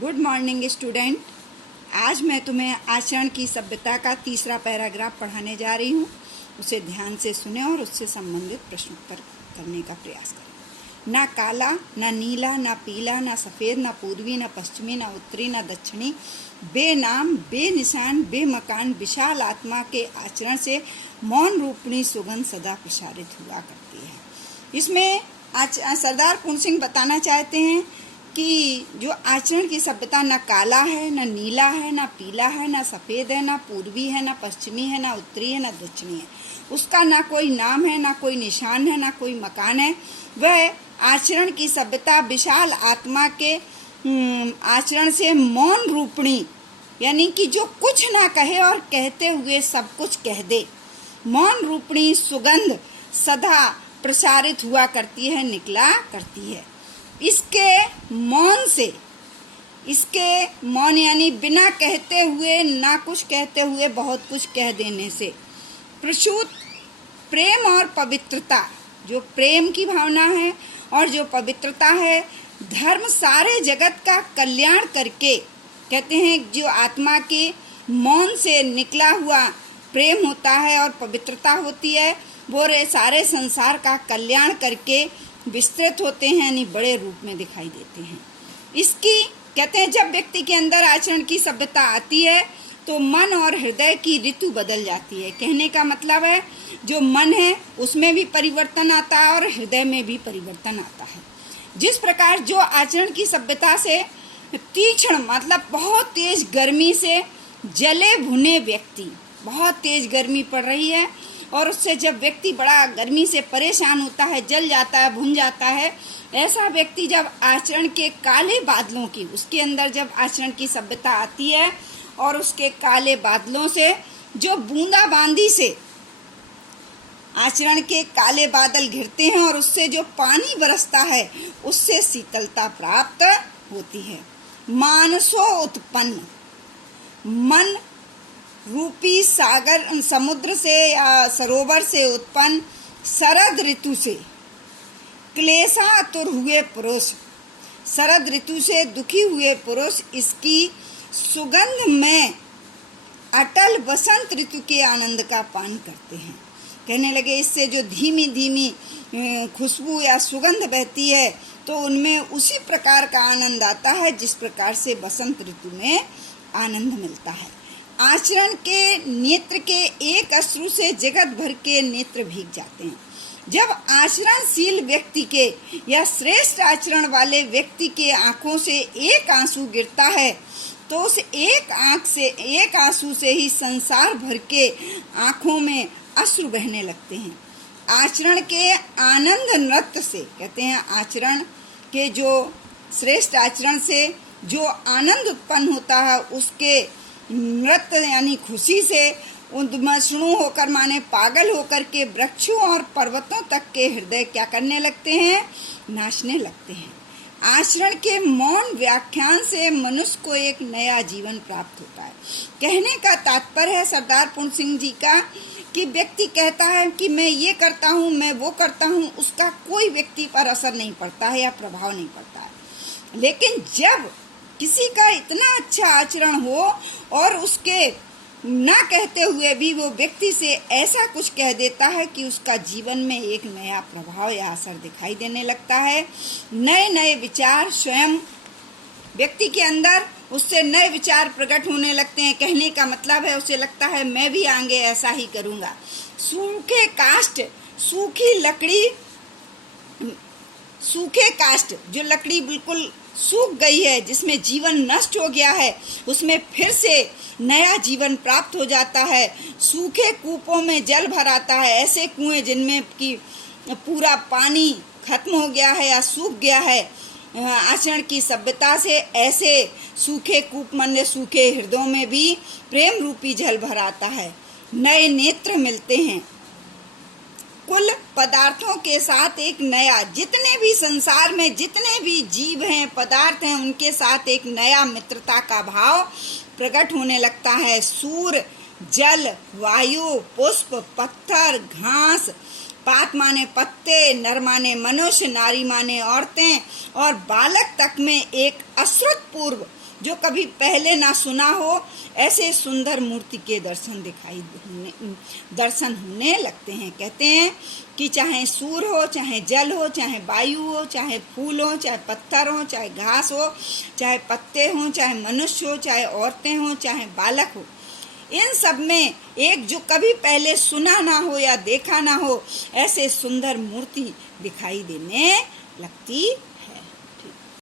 Good morning student. आज मैं तुम्हें आचरण की सभ्यता का तीसरा पैराग्राफ पढ़ाने जा रही हूँ। उसे ध्यान से सुने और उससे संबंधित प्रश्नोत्तर करने का प्रयास करें। ना काला, ना नीला, ना पीला, ना सफ़ेद, ना पूर्वी, ना पश्चिमी, ना उत्तरी, ना दक्षिणी, बेनाम, बेनिशान, बेमकान विशाल आत्मा के आचरण से मौन रूपणी सुगंध सदा प्रसारित हुआ करती है। इसमें सरदार पूर्ण सिंह बताना चाहते हैं कि जो आचरण की सभ्यता ना काला है, ना नीला है, ना पीला है, ना सफ़ेद है, ना पूर्वी है, ना पश्चिमी है, ना उत्तरी है, ना दक्षिणी है, उसका ना कोई नाम है, ना कोई निशान है, ना कोई मकान है। वह आचरण की सभ्यता विशाल आत्मा के आचरण से मौन रूपणी, यानी कि जो कुछ ना कहे और कहते हुए सब कुछ कह दे, मौन रूपणी सुगंध सदा प्रसारित हुआ करती है, निकला करती है। इसके मौन यानी बिना कहते हुए, ना कुछ कहते हुए बहुत कुछ कह देने से प्रसूत प्रेम और पवित्रता, जो प्रेम की भावना है और जो पवित्रता है, धर्म सारे जगत का कल्याण करके, कहते हैं जो आत्मा के मौन से निकला हुआ प्रेम होता है और पवित्रता होती है, वो सारे संसार का कल्याण करके विस्तृत होते हैं, यानी बड़े रूप में दिखाई देते हैं। इसकी कहते हैं जब व्यक्ति के अंदर आचरण की सभ्यता आती है तो मन और हृदय की ऋतु बदल जाती है। कहने का मतलब है जो मन है उसमें भी परिवर्तन आता है और हृदय में भी परिवर्तन आता है। जिस प्रकार जो आचरण की सभ्यता से तीक्ष्ण, मतलब बहुत तेज गर्मी से जले भुने व्यक्ति, बहुत तेज गर्मी पड़ रही है और उससे जब व्यक्ति बड़ा गर्मी से परेशान होता है, जल जाता है, भुन जाता है, ऐसा व्यक्ति जब आचरण के काले बादलों की, उसके अंदर जब आचरण की सभ्यता आती है और उसके काले बादलों से जो बूंदाबांदी से आचरण के काले बादल घिरते हैं और उससे जो पानी बरसता है, उससे शीतलता प्राप्त होती है। मानसो उत्पन्न, मन रूपी सागर, समुद्र से या सरोवर से उत्पन्न शरद ऋतु से क्लेशातुर हुए पुरुष, शरद ऋतु से दुखी हुए पुरुष इसकी सुगंध में अटल वसंत ऋतु के आनंद का पान करते हैं। कहने लगे इससे जो धीमी धीमी खुशबू या सुगंध बहती है तो उनमें उसी प्रकार का आनंद आता है जिस प्रकार से वसंत ऋतु में आनंद मिलता है। आचरण के नेत्र के एक अश्रु से जगत भर के नेत्र भीग जाते हैं। जब आचरणशील व्यक्ति के या श्रेष्ठ आचरण वाले व्यक्ति के आंखों से एक आंसू गिरता है तो उस एक आंसू से ही संसार भर के आंखों में अश्रु बहने लगते हैं। आचरण के आनंद नृत्य से, कहते हैं आचरण के जो श्रेष्ठ आचरण से जो आनंद उत्पन्न होता है उसके नृत्य यानी खुशी से उन्मत्सणु होकर, माने पागल होकर के वृक्षों और पर्वतों तक के हृदय क्या करने लगते हैं, नाचने लगते हैं। आचरण के मौन व्याख्यान से मनुष्य को एक नया जीवन प्राप्त होता है। कहने का तात्पर्य है सरदार पूर्ण सिंह जी का कि व्यक्ति कहता है कि मैं ये करता हूँ, मैं वो करता हूँ, उसका कोई व्यक्ति पर असर नहीं पड़ता है या प्रभाव नहीं पड़ता है। लेकिन जब किसी का इतना अच्छा आचरण हो और उसके ना कहते हुए भी वो व्यक्ति से ऐसा कुछ कह देता है कि उसका जीवन में एक नया प्रभाव या असर दिखाई देने लगता है। नए नए विचार स्वयं व्यक्ति के अंदर, उससे नए विचार प्रकट होने लगते हैं। कहने का मतलब है उसे लगता है मैं भी आगे ऐसा ही करूँगा। सूखे काष्ठ, सूखी लकड़ी, सूखे काष्ठ, जो लकड़ी बिल्कुल सूख गई है, जिसमें जीवन नष्ट हो गया है, उसमें फिर से नया जीवन प्राप्त हो जाता है। सूखे कूपों में जल भर आता है, ऐसे कुएं जिनमें कि पूरा पानी खत्म हो गया है या सूख गया है। आचरण की सभ्यता से ऐसे सूखे कूप, मन सूखे हृदयों में भी प्रेम रूपी जल भर आता है। नए नेत्र मिलते हैं। कुल पदार्थों के साथ एक नया, जितने भी संसार में जितने भी जीव हैं, पदार्थ हैं, उनके साथ एक नया मित्रता का भाव प्रकट होने लगता है। सूर्य, जल, वायु, पुष्प, पत्थर, घास, पात माने पत्ते, नर माने मनुष्य, नारी माने औरतें और बालक तक में एक अश्रुतपूर्व जो कभी पहले ना सुना हो, ऐसे सुंदर मूर्ति के दर्शन होने लगते हैं। कहते हैं कि चाहे सूर हो, चाहे जल हो, चाहे वायु हो, चाहे फूल हो, चाहे पत्थर हो, चाहे घास हो, चाहे पत्ते हो, चाहे मनुष्य हो, चाहे औरतें हो, चाहे बालक हो, इन सब में एक जो कभी पहले सुना ना हो या देखा ना हो, ऐसे सुंदर मूर्ति दिखाई देने लगती